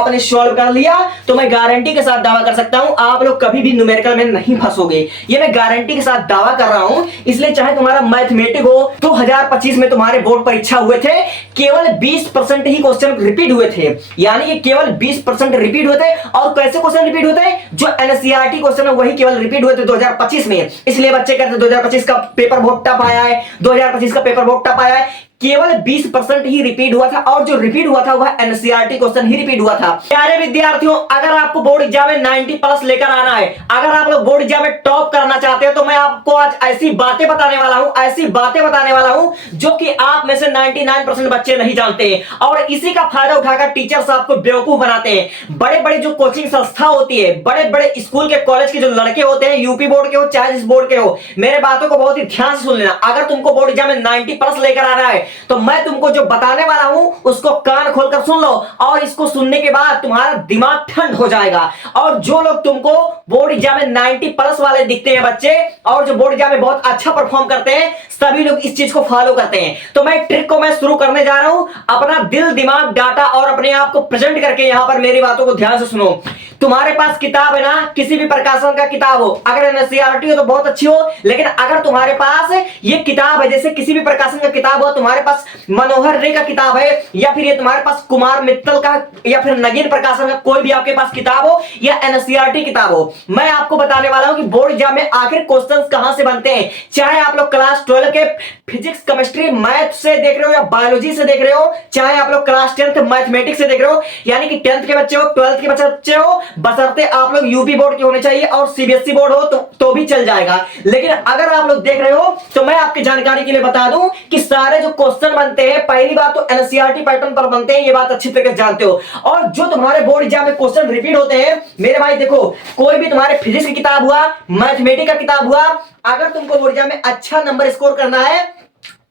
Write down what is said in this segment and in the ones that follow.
आपने सॉल्व कर लिया तो मैं गारंटी के साथ दावा कर सकता हूं आप लोग कभी भी न्यूमेरिकल में नहीं फंसोगे। ये मैं गारंटी के साथ दावा कर रहा हूं। इसलिए चाहे तुम्हारा मैथमेटिक हो 2025 में तुम्हारे बोर्ड परीक्षा हुए थे, केवल 20% ही क्वेश्चन रिपीट हुए थे। यानी कि केवल 20% रिपीट हुए थे। और कैसे क्वेश्चन रिपीट हुए थे? जो एनसीईआरटी क्वेश्चन है वही केवल रिपीट हुए थे 2025 में। इसलिए बच्चे कहते हैं 2025 का पेपर बहुत टफ आया है, 2025 का पेपर बहुत टफ आया है। केवल 20% ही रिपीट हुआ था और जो रिपीट हुआ था वह एनसीईआरटी क्वेश्चन ही रिपीट हुआ था। प्यारे विद्यार्थियों, अगर आपको बोर्ड एग्जाम में 90 प्लस लेकर आना है, अगर आप लोग बोर्ड एग्जाम में टॉप करना चाहते हो, तो मैं आपको आज ऐसी बातें बताने वाला हूं जो कि आप में से 99% बच्चे नहीं जानते हैं। और इसी का फायदा उठाकर टीचर्स आपको बेवकूफ बनाते हैं। बड़े बड़े जो कोचिंग संस्था होती है, बड़े बड़े स्कूल के कॉलेज के जो लड़के होते हैं, यूपी बोर्ड के हो चाहे जिस बोर्ड के हो, मेरे बातों को बहुत ही ध्यान से सुन लेना। अगर तुमको बोर्ड एग्जाम में 90 प्लस लेकर आना है तो मैं तुमको जो बताने वाला हूं उसको कान खोलकर सुन लो, और इसको सुनने के बाद तुम्हारा दिमाग ठंड हो जाएगा। और जो लोग तुमको बोर्ड एग्जाम में 90 प्लस वाले दिखते हैं बच्चे, और जो बोर्ड एग्जाम में बहुत अच्छा परफॉर्म करते हैं, सभी लोग इस चीज को फॉलो करते हैं। तो मैं ट्रिक को मैं शुरू करने जा रहा हूं। अपना दिल, दिमाग, डाटा और अपने आप को प्रेजेंट करके यहां पर मेरी बातों को ध्यान से सुनो। तुम्हारे पास किताब है ना, किसी भी प्रकाशन का किताब हो, अगर एनसीईआरटी हो तो बहुत अच्छी हो, लेकिन अगर तुम्हारे पास ये किताब है, जैसे किसी भी प्रकाशन का किताब हो, तुम्हारे पास मनोहर रे का किताब है, या फिर ये तुम्हारे पास कुमार मित्तल का, या फिर नगीन प्रकाशन का कोई भी आपके पास किताब हो, या एनसीईआरटी किताब हो, मैं आपको बताने वाला हूं कि बोर्ड एग्जाम में आखिर क्वेश्चंस कहां से बनते हैं। चाहे आप लोग क्लास 12 के फिजिक्स, केमिस्ट्री, मैथ से देख रहे हो या बायोलॉजी से देख रहे हो, चाहे आप लोग क्लास 10th मैथमेटिक्स से देख रहे हो, यानी कि 10th के बच्चे हो, 12th के बच्चे हो, बशर्ते आप लोग यूपी बोर्ड के होने चाहिए और सीबीएसई बोर्ड हो तो भी चल जाएगा। लेकिन अगर आप लोग देख रहे हो तो मैं आपकी जानकारी के लिए बता दूं कि सारे जो क्वेश्चन बनते हैं, पहली बात तो एनसीईआरटी पैटर्न पर बनते हैं, ये बात अच्छी तरीके से जानते हो। और जो तुम्हारे बोर्ड एग्जाम में क्वेश्चन रिपीट होते हैं, मेरे भाई देखो, कोई भी तुम्हारे फिजिक्स की किताब हुआ, मैथमेटिक्स का किताब हुआ, अगर तुमको बोर्ड एग्जाम में अच्छा नंबर स्कोर करना है,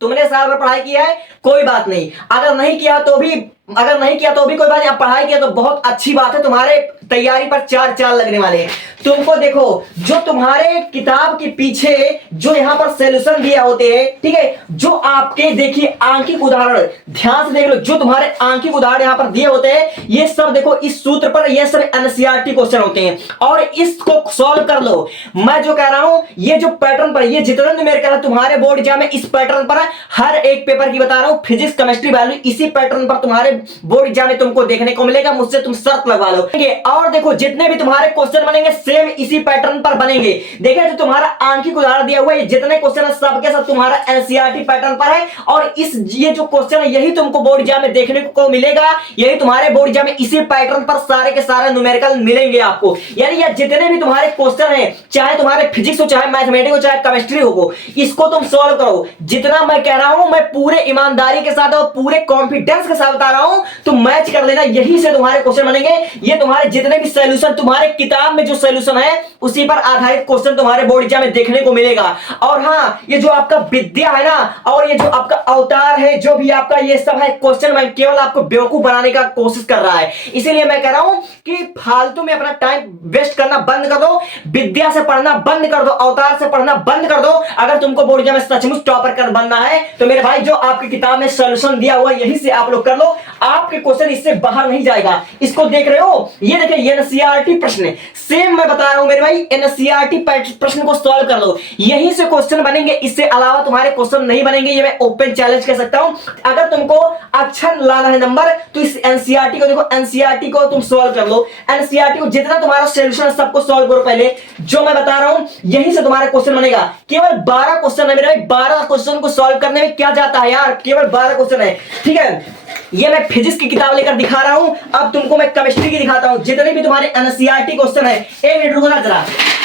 तुमने साल भर पढ़ाई किया है, कोई बात नहीं। अगर नहीं किया तो भी कोई बात नहीं। आप पढ़ाई किया तो बहुत अच्छी बात है, तुम्हारे तैयारी पर 4 चाल लगने वाले हैं। तुमको देखो, जो तुम्हारे किताब के पीछे जो यहां पर सॉल्यूशन दिया होते हैं, ठीक है, जो आपके देखिए आंकिक उदाहरण, ध्यान से देख लो, जो तुम्हारे आंकिक उदाहरण यहां पर दिए होते हैं, ये सब देखो इस सूत्र पर, ये सब एनसीईआरटी क्वेश्चन होते हैं, और इसको सॉल्व कर लो। मैं जो कह रहा हूं, ये जो पैटर्न पर, ये जितना न्यूमेरिकल है तुम्हारे बोर्ड एग्जाम में, इस पैटर्न पर हर एक पेपर की बता रहा हूं, फिजिक्स, केमिस्ट्री, बायोलॉजी, इसी पैटर्न पर तुम्हारे बोर्ड एग्जाम में तुमको देखने को मिलेगा। मुझसे तुम शर्त लगवा लो। और देखो, जितने भी तुम्हारे क्वेश्चन बनेंगे सेम इसी पैटर्न पर बनेंगे। देखिए, जो तुम्हारा आंकिक उदाहरण दिया हुआ है, जितने क्वेश्चन है सबके सब तुम्हारा एनसीईआरटी पैटर्न पर है, और ये जो क्वेश्चन है यही तुमको बोर्ड एग्जाम में देखने को मिलेगा। यही तुम्हारे बोर्ड एग्जाम में इसी पैटर्न पर सारे के सारे न्यूमेरिकल मिलेंगे आपको। यानी ये जितने भी तुम्हारे क्वेश्चन है, चाहे तुम्हारे फिजिक्स हो, चाहे मैथमेटिक्स हो, चाहे केमिस्ट्री हो, इसको तुम सॉल्व करो। जितना मैं कह रहा हूं, मैं पूरे ईमानदारी के साथ और पूरे कॉन्फिडेंस के साथ बता रहा हूं, तुम मैच कर लेना, यही से तुम्हारे क्वेश्चन बनेंगे। ये तुम्हारे जितने भी सॉल्यूशन, तुम्हारे किताब में जो सॉल्यूशन है उसी पर आधारित क्वेश्चन तुम्हारे बोर्ड एग्जाम में देखने को मिलेगा। और हाँ, ये जो आपका विद्या है ना, और ये जो आपका अवतार है, जो भी आपका ये सब है क्वेश्चन, मैं केवल आपको बेवकूफ बनाने का कोशिश कर रहा है। इसीलिए मैं कह रहा हूं कि फालतू में अपना टाइम वेस्ट करना बंद कर दो, विद्या से पढ़ना बंद कर दो, अवतार से पढ़ना बंद कर दो। अगर तुमको बोर्ड एग्जाम में सचमुच टॉपर कर बनना है तो मेरे भाई, जो आपकी किताब में सॉल्यूशन दिया हुआ है यही से आप लोग कर लो। आपके क्वेश्चन इससे बाहर नहीं जाएगा। इसको देख रहे हो, ये देखिए एनसीईआरटी प्रश्न, सेम मैं बता रहा हूं मेरे भाई, एनसीईआरटी प्रश्न को सॉल्व कर लो, यहीं से क्वेश्चन बनेंगे, इससे अलावा तुम्हारे क्वेश्चन नहीं बनेंगे। ये मैं ओपन चैलेंज कह सकता हूं। अगर तुमको अच्छा लाना है नंबर, तो इस एनसीईआरटी को देखो, एनसीईआरटी को तुम सॉल्व कर लो। एनसीईआरटी को जितना तुम्हारा सॉल्यूशन है सबको सॉल्व करो पहले, जो मैं बता रहा हूं यहीं से तुम्हारा क्वेश्चन बनेगा। केवल 12 क्वेश्चन है मेरे भाई, 12 क्वेश्चन को सॉल्व करने में क्या जाता है यार, केवल 12 क्वेश्चन है, ठीक है। ये मैं फिजिक्स की किताब लेकर दिखा रहा हूं, अब तुमको मैं केमिस्ट्री की दिखाता हूं। जितने भी तुम्हारे एनसीईआरटी क्वेश्चन है, एक मिनट रुको ना जरा,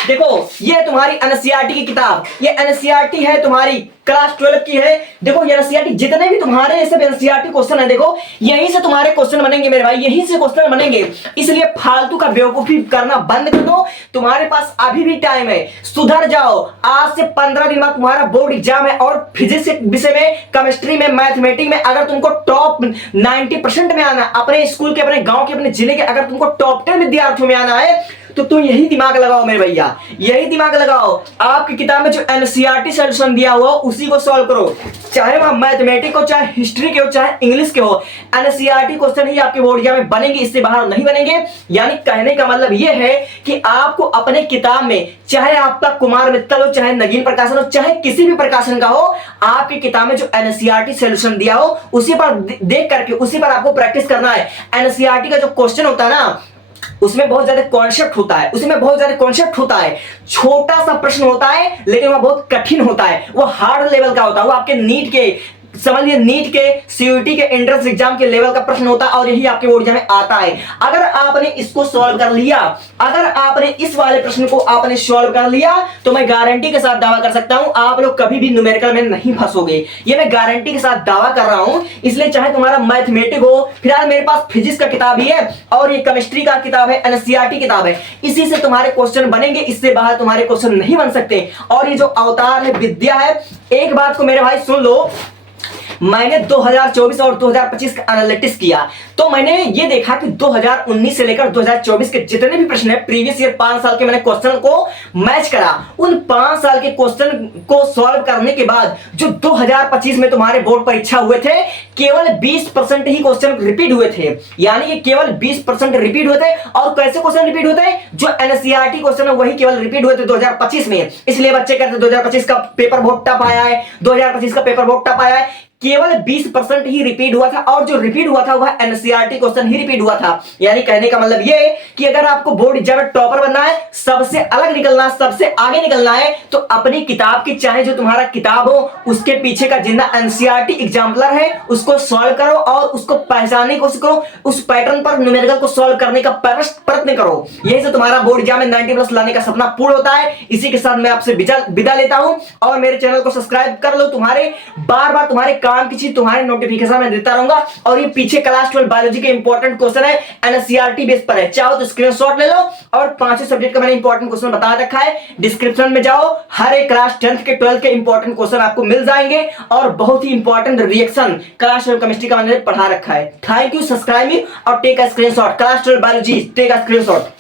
देखो ये तुम्हारी एनसीईआरटी की किताब, ये एनसीईआरटी है तुम्हारी क्लास 12 की है। देखो ये एनसीईआरटी, जितने भी तुम्हारे ऐसे एनसीईआरटी क्वेश्चन है, देखो यहीं से तुम्हारे क्वेश्चन बनेंगे मेरे भाई, यहीं से क्वेश्चन बनेंगे। इसलिए फालतू का बेवकूफी करना बंद कर दो, तुम्हारे पास अभी भी टाइम है, सुधर जाओ। आज से 15 दिन बाद तुम्हारा बोर्ड एग्जाम है, और फिजिक्स के विषय में, केमिस्ट्री में, मैथमेटिक्स में अगर तुमको टॉप 90% में आना, अपने स्कूल के, अपने गांव के, अपने जिले के, अगर तुमको टॉप 10 विद्यार्थियों में आना है, तो तुम यही दिमाग लगाओ मेरे भैया, यही दिमाग लगाओ। आपकी किताब में जो एनसीईआरटी सॉल्यूशन दिया हुआ उसी को सॉल्व करो, चाहे वह मैथमेटिक्स हो, चाहे हिस्ट्री के हो, चाहे इंग्लिश के हो। एनसीईआरटी क्वेश्चन ही आपके बोर्ड एग्जाम में बनेंगे, इससे बाहर नहीं बनेंगे। यानी कहने का मतलब यह है कि आपको अपने किताब में, चाहे आपका कुमार मित्तल हो, चाहे नगीन प्रकाशन हो, चाहे किसी भी प्रकाशन का हो, आपकी किताब में जो एनसीईआरटी सॉल्यूशन दिया हो उसी पर देख करके उसी पर आपको प्रैक्टिस करना है। एनसीईआरटी का जो क्वेश्चन होता है ना, उसमें बहुत ज्यादा कॉन्सेप्ट होता है, उसमें बहुत ज्यादा कॉन्सेप्ट होता है। छोटा सा प्रश्न होता है लेकिन वह बहुत कठिन होता है, वो हार्ड लेवल का होता है, वो आपके नीट के, समझिए नीट के, सीयूईटी के एंट्रेंस एग्जाम के लेवल का प्रश्न होता है और यही आपके बोर्ड एग्जाम में आता है। अगर आपने इसको सॉल्व कर लिया, अगर आपने इस वाले प्रश्न को आपने सॉल्व कर लिया, तो मैं गारंटी के साथ दावा कर सकता हूं आप लोग कभी भी न्यूमेरिकल में नहीं फंसोगे। ये मैं गारंटी के साथ दावा कर रहा हूं। इसलिए चाहे तुम्हारा मैथमेटिक्स हो, फिलहाल मेरे पास फिजिक्स का किताब ही है और ये केमिस्ट्री का किताब है, एनसीईआरटी किताब है, इसी से तुम्हारे क्वेश्चन बनेंगे, इससे बाहर तुम्हारे क्वेश्चन नहीं बन सकते। और ये जो अवतार है, विद्या है, एक बात को मेरे भाई सुन लो, मैंने 2024 और 2025 का एनालिटिक्स किया तो मैंने ये देखा कि 2019 से लेकर 2024 के जितने भी प्रश्न है, प्रीवियस ईयर 5 साल के मैंने क्वेश्चन को मैच करा। उन 5 साल के क्वेश्चन को सॉल्व करने के बाद जो 2025 में तुम्हारे बोर्ड परीक्षा हुए थे, केवल 20% ही क्वेश्चन रिपीट हुए थे। यानी कि केवल 20% रिपीट हुए थे। और कैसे क्वेश्चन रिपीट होते हैं? जो एनसीईआरटी क्वेश्चन है वही केवल रिपीट हुए थे 2025 में। इसलिए बच्चे कहते हैं 2025 का पेपर बहुत टफ आया है, 2025 का पेपर बहुत टफ आया है। केवल 20% ही रिपीट हुआ था और जो रिपीट हुआ था वह एनसीईआरटी क्वेश्चन ही रिपीट हुआ था। यानी कहने का मतलब ये कि अगर आपको बोर्ड एग्जाम में टॉपर बनना है, सबसे अलग निकलना, सबसे आगे निकलना है, तो अपनी किताब की, चाहे जो तुम्हारा किताब हो उसके पीछे का जितना एनसीईआरटी एग्जाम्पलर है उसको सॉल्व करो और उसको पहचानने की कोशिश करो, उस पैटर्न पर न्यूमेरिकल को सॉल्व करने का प्रयत्न करो। यही से तुम्हारा बोर्ड एग्जाम में 90+ लाने का सपना पूर्ण होता है। इसी के साथ मैं आपसे विदा लेता हूं और मेरे चैनल को सब्सक्राइब कर लो। तुम्हारे बार बार तुम्हारे काम की चीज, तुम्हारे नोटिफिकेशन में देता रहूंगा। और ये पीछे क्लास 12 बायोलॉजी के इंपॉर्टेंट क्वेश्चन है, एनसीईआरटी बेस पर है, चाहो तो स्क्रीनशॉट ले लो। और 5 सब्जेक्ट का मैंने इंपॉर्टेंट क्वेश्चन बता रखा है, डिस्क्रिप्शन में जाओ, हर एक क्लास 10th के 12th के इंपॉर्टेंट क्वेश्चन आपको मिल जाएंगे और बहुत ही इंपॉर्टेंट रिएक्शन क्लास 12 केमिस्ट्री का मैंने पढ़ा रखा है। थैंक यू, सब्सक्राइब मी और take a screenshot. Class 12 biology, take a screenshot.